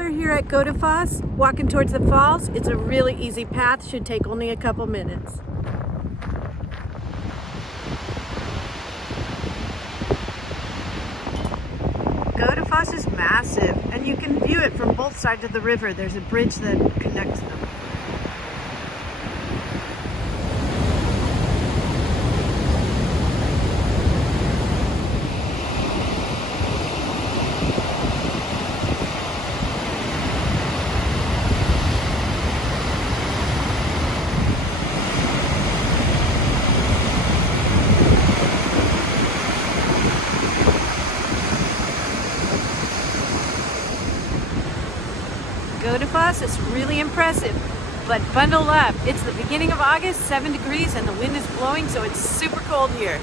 We're here at Godafoss, walking towards the falls. It's a really easy path, should take only a couple minutes. Godafoss is massive, and you can view it from both sides of the river. There's a bridge that connects them. Godafoss is really impressive, but bundle up. It's the beginning of August, 7 degrees, and the wind is blowing, so it's super cold here.